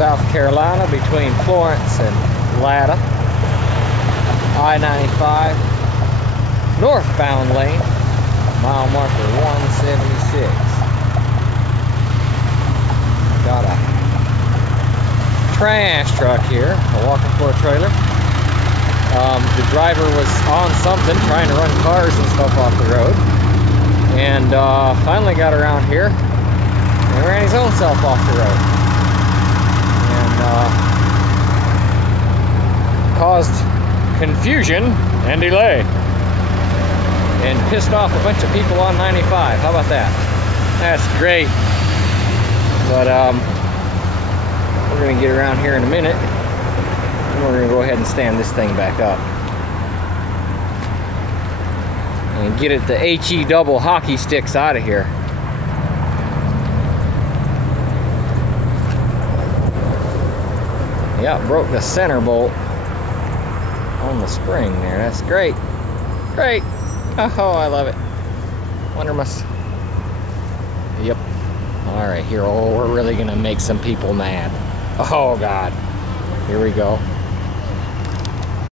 South Carolina between Florence and Latta. I-95, northbound lane, mile marker 176. Got a trash truck here, a walking floor trailer. The driver was on something, trying to run cars and stuff off the road, and finally got around here and ran his own self off the road, and caused confusion and delay, and pissed off a bunch of people on 95. How about that? That's great. But we're gonna get around here in a minute, and we're gonna go ahead and stand this thing back up and get it the HE double hockey sticks out of here. Yeah, broke the center bolt on the spring there. That's great. Great. Oh, I love it. Wonder must. Yep. All right, here. Oh, we're really gonna make some people mad. Oh God. Here we go.